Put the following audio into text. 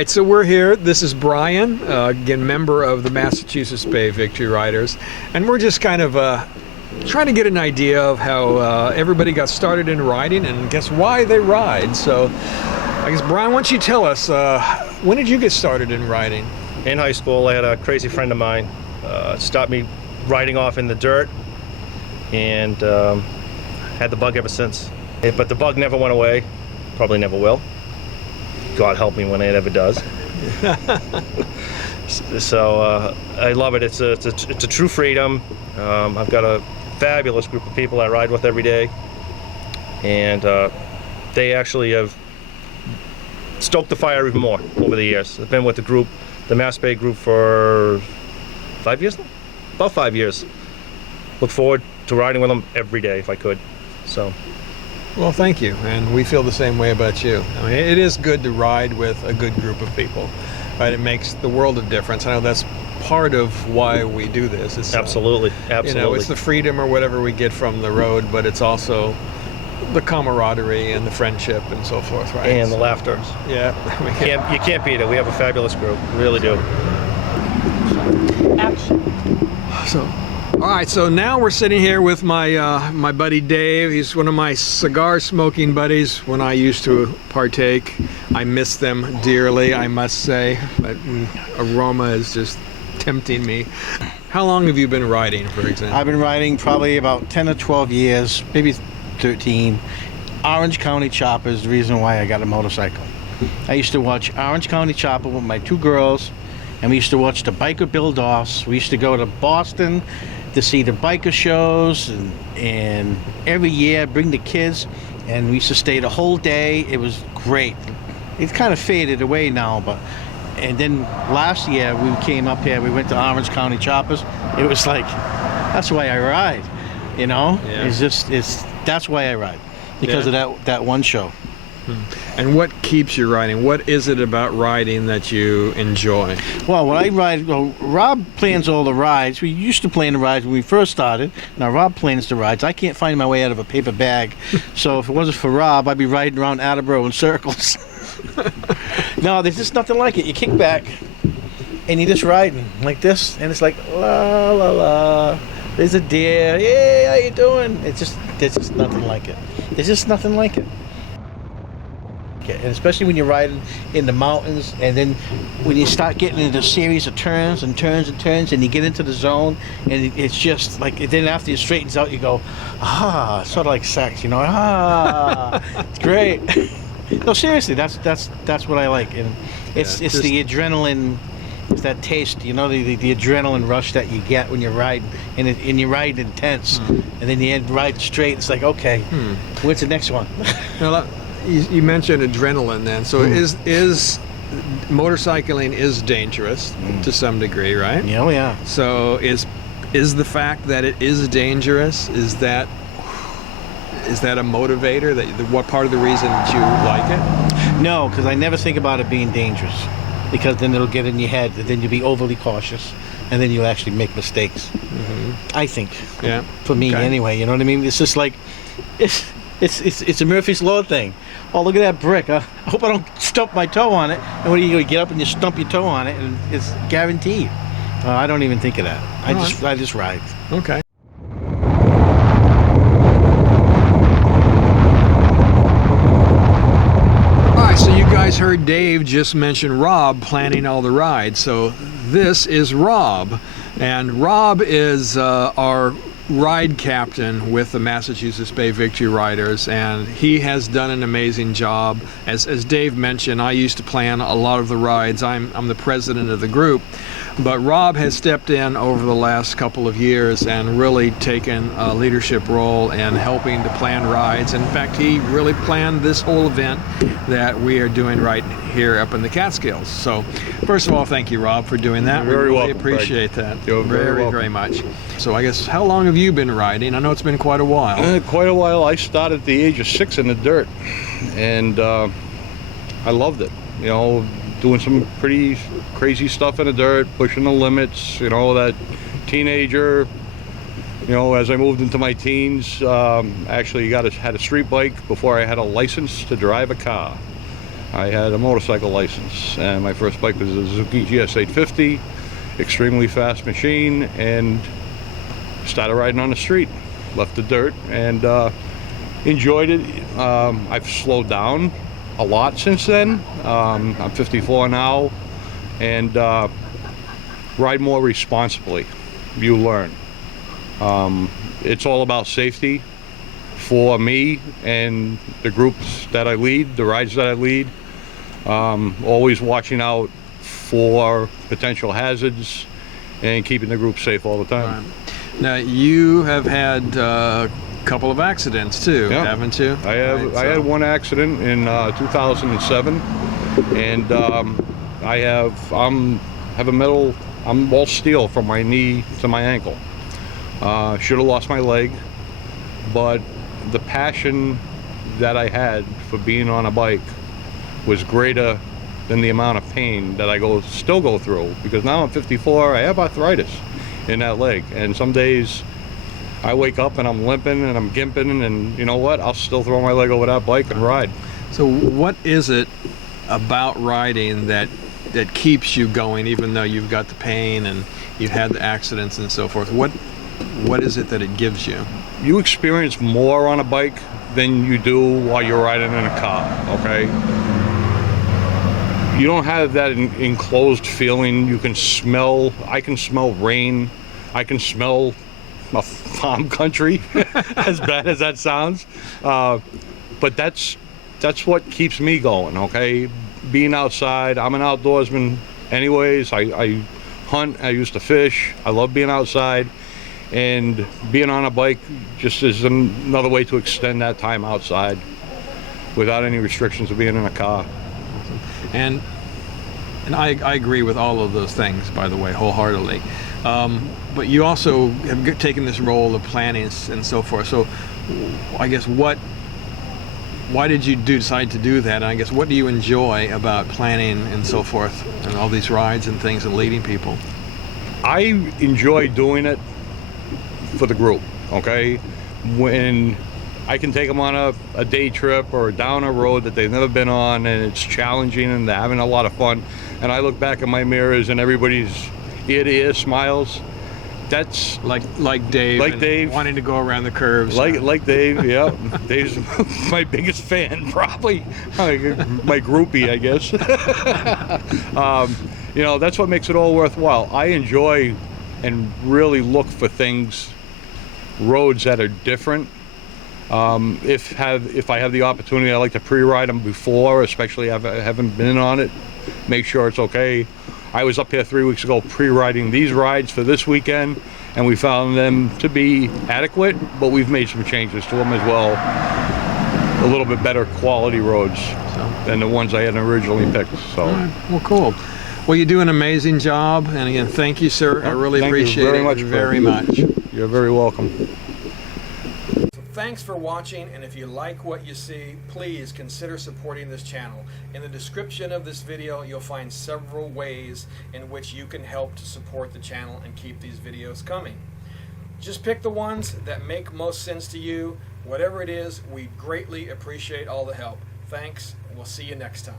right, so we're here. This is Brian, again, member of the Massachusetts Bay Victory Riders, and we're just kind of trying to get an idea of how everybody got started in riding and guess why they ride. So I guess, Brian, why don't you tell us, when did you get started in riding? In high school, I had a crazy friend of mine stop me riding off in the dirt, and had the bug ever since. But the bug never went away, probably never will. God help me when it ever does. So I love it. It's a true freedom. I've got a fabulous group of people I ride with every day, and they actually have stoked the fire even more over the years. I've been with the group, the Mass Bay group, for 5 years now? About 5 years. Look forward to riding with them every day if I could. So. Well, thank you, and we feel the same way about you. I mean, it is good to ride with a good group of people, right? It makes the world of difference. I know that's part of why we do this. It's, absolutely. You know, it's the freedom or whatever we get from the road, but it's also the camaraderie and the friendship and so forth, right? And the laughter. Yeah. You can't beat it. We have a fabulous group. We really do. So, all right, so now we're sitting here with my my buddy Dave. He's one of my cigar smoking buddies when I used to partake. I miss them dearly, I must say, but aroma is just tempting me. How long have you been riding, for example? I've been riding probably about 10 or 12 years, maybe 13. Orange County Chopper is the reason why I got a motorcycle. I used to watch Orange County Chopper with my two girls, and we used to watch the biker build-offs. We used to go to Boston to see the biker shows, and every year bring the kids, and we used to stay the whole day. It was great. It's kind of faded away now, and then last year we came up here, we went to Orange County Choppers. It was like, that's why I ride, you know? Yeah. That's why I ride, because of that one show. And what keeps you riding? What is it about riding that you enjoy? Well, when I ride, Rob plans all the rides. We used to plan the rides when we first started. Now Rob plans the rides. I can't find my way out of a paper bag. So if it wasn't for Rob, I'd be riding around Attleboro in circles. No, there's just nothing like it. You kick back and you're just riding like this, and it's like la la la. There's a deer. Hey, how you doing? There's just nothing like it. There's just nothing like it. And especially when you're riding in the mountains, and then when you start getting into a series of turns and turns and turns, and you get into the zone, and it's just like, then after it straightens out, you go, ah, sort of like sex, you know, ah, it's great. No, seriously, that's what I like, and it's the adrenaline, it's that taste, you know, the adrenaline rush that you get when you're riding, and you ride intense, and then you ride straight. It's like, okay, what's the next one? Now, you mentioned adrenaline then, so is motorcycling is dangerous to some degree, right? Yeah, yeah. So is the fact that it is dangerous, is that a motivator? What part of the reason that you like it? No, because I never think about it being dangerous, because then it'll get in your head, and then you'll be overly cautious, and then you'll actually make mistakes. I think. Yeah. For me, anyway. You know what I mean? It's just like it's a Murphy's Law thing. Oh, look at that brick. I hope I don't stump my toe on it. And what do? You get up and you stump your toe on it, and it's guaranteed. I don't even think of that. I just ride. Okay. All right, so you guys heard Dave just mention Rob planning all the rides. So this is Rob, and Rob is our ride captain with the Massachusetts Bay Victory Riders, and he has done an amazing job. As Dave mentioned, I used to plan a lot of the rides. I'm the president of the group, but Rob has stepped in over the last couple of years and really taken a leadership role in helping to plan rides. In fact, he really planned this whole event that we are doing right here up in the Catskills. So first of all, thank you, Rob, for doing that. You're very welcome, appreciate Greg. that. You're very much. So I guess, how long have you been riding? I know it's been quite a while. Quite a while. I started at the age of 6 in the dirt, and I loved it. You know, doing some pretty crazy stuff in the dirt, pushing the limits, you know, that teenager. You know, as I moved into my teens, actually had a street bike before I had a license to drive a car. I had a motorcycle license, and my first bike was a Suzuki GS850, extremely fast machine, and started riding on the street. Left the dirt and enjoyed it. I've slowed down a lot since then. I'm 54 now, and ride more responsibly. You learn. It's all about safety for me and the groups that I lead, the rides that I lead. Always watching out for potential hazards and keeping the group safe all the time. Right. Now you have had a couple of accidents too, Yeah. haven't you? I have. Right, I had one accident in 2007, and I have a metal. I'm all steel from my knee to my ankle. Should have lost my leg, but the passion that I had for being on a bike was greater than the amount of pain that I still go through, because now I'm 54, I have arthritis in that leg, and some days I wake up and I'm limping and I'm gimping, and you know what, I'll still throw my leg over that bike and ride. So what is it about riding that keeps you going, even though you've got the pain and you've had the accidents and so forth? What is it that it gives you? You experience more on a bike than you do while you're riding in a car, okay? You don't have that enclosed feeling. I can smell rain. I can smell a farm country, as bad as that sounds. But that's what keeps me going, okay? Being outside. I'm an outdoorsman anyways. I hunt, I used to fish. I love being outside. And being on a bike just is another way to extend that time outside without any restrictions of being in a car. And I agree with all of those things, by the way, wholeheartedly. But you also have taken this role of planning and so forth. So I guess why did you decide to do that? And I guess what do you enjoy about planning and so forth and all these rides and things and leading people? I enjoy doing it for the group, okay? When I can take them on a day trip or down a road that they've never been on, and it's challenging and they're having a lot of fun, and I look back in my mirrors and everybody's ear to ear smiles. That's like Dave, like Dave wanting to go around the curves. like Dave. Yeah, Dave's my biggest fan, probably my groupie, I guess. You know, that's what makes it all worthwhile. I enjoy and really look for roads that are different. If I have the opportunity, I like to pre-ride them before, especially if I haven't been on it. Make sure it's okay. I was up here 3 weeks ago pre-riding these rides for this weekend, and we found them to be adequate, but we've made some changes to them as well. A little bit better quality roads than the ones I had originally picked. So. All right. Well, cool. Well, you do an amazing job, and again, thank you, sir. I really appreciate it very much. You're very welcome. Thanks for watching, and if you like what you see, please consider supporting this channel. In the description of this video, you'll find several ways in which you can help to support the channel and keep these videos coming. Just pick the ones that make most sense to you. Whatever it is, we greatly appreciate all the help. Thanks, and we'll see you next time.